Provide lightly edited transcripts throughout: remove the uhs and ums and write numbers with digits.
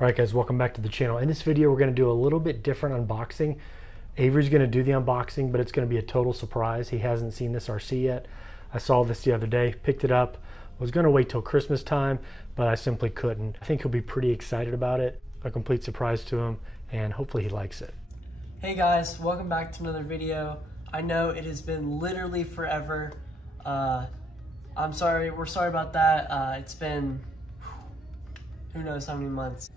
Alright guys, welcome back to the channel. In this video we're going to do a little bit different unboxing. Avery's going to do the unboxing, but it's going to be a total surprise. He hasn't seen this RC yet. I saw this the other day, picked it up, was going to wait till Christmas time, but I simply couldn't. I think he'll be pretty excited about it. A complete surprise to him, and hopefully he likes it. Hey guys, welcome back to another video. I know it has been literally forever. I'm sorry, we're sorry about that. It's been who knows how many months.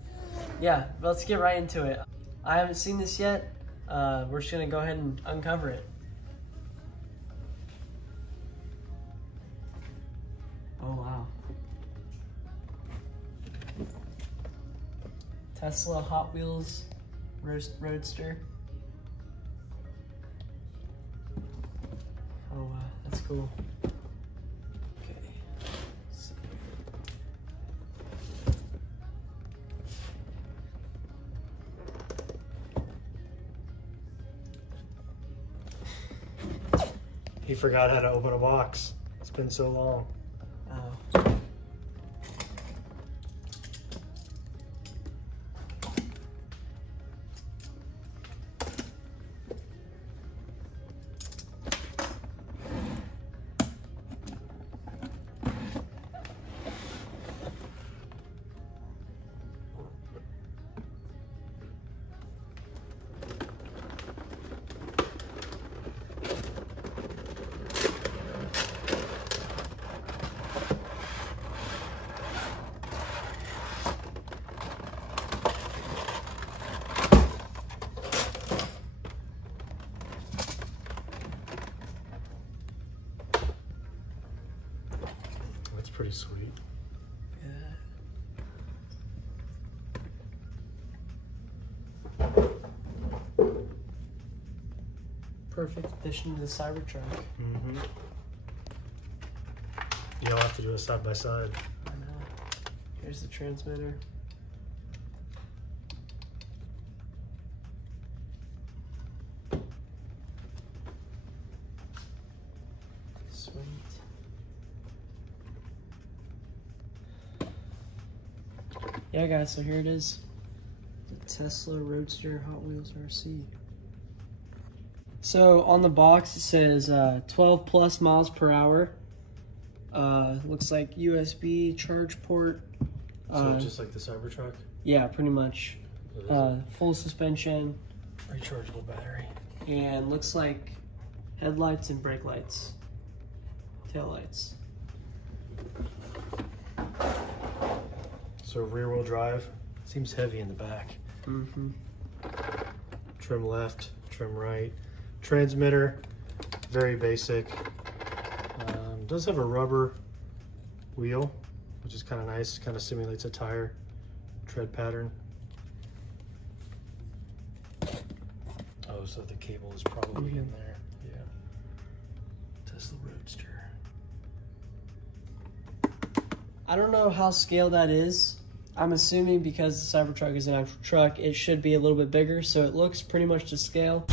Yeah, let's get right into it. I haven't seen this yet. We're just gonna go ahead and uncover it. Oh wow. Tesla Hot Wheels Roadster. Oh wow, that's cool. Okay. Let's see. He forgot how to open a box. It's been so long. Oh. That's pretty sweet. Yeah. Perfect addition to the Cybertruck. Mm-hmm. You don't have to do it side by side. I know. Here's the transmitter. Sweet. Yeah guys, so here it is. The Tesla Roadster Hot Wheels RC. So on the box it says 12 plus miles per hour. Looks like USB charge port. So just like the Cybertruck? Yeah, pretty much. Full suspension. Rechargeable battery. And looks like headlights and brake lights. Tail lights. So rear wheel drive. Seems heavy in the back. Mm-hmm. Trim left, trim right. Transmitter, very basic. Does have a rubber wheel, which is kind of nice. Kind of simulates a tire tread pattern. Oh, so the cable is probably in there. Yeah. Tesla Roadster. I don't know how scale that is. I'm assuming because the Cybertruck is an actual truck, it should be a little bit bigger, so it looks pretty much to scale.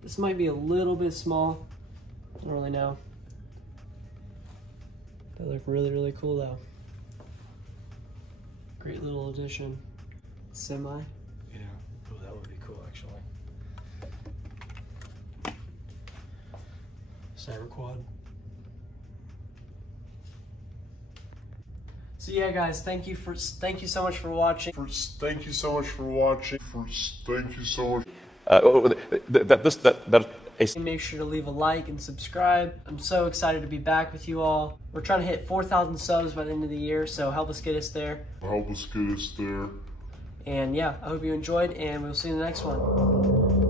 This might be a little bit small. I don't really know. They look really, really cool though. Great little addition. Semi. Yeah. Oh, that would be cool actually. Cyber quad. So yeah, guys, thank you so much for watching. Thank you so much for watching. Make sure to leave a like and subscribe. I'm so excited to be back with you all. We're trying to hit 4,000 subs by the end of the year, so help us get us there. Help us get us there. And yeah, I hope you enjoyed, and we'll see you in the next one.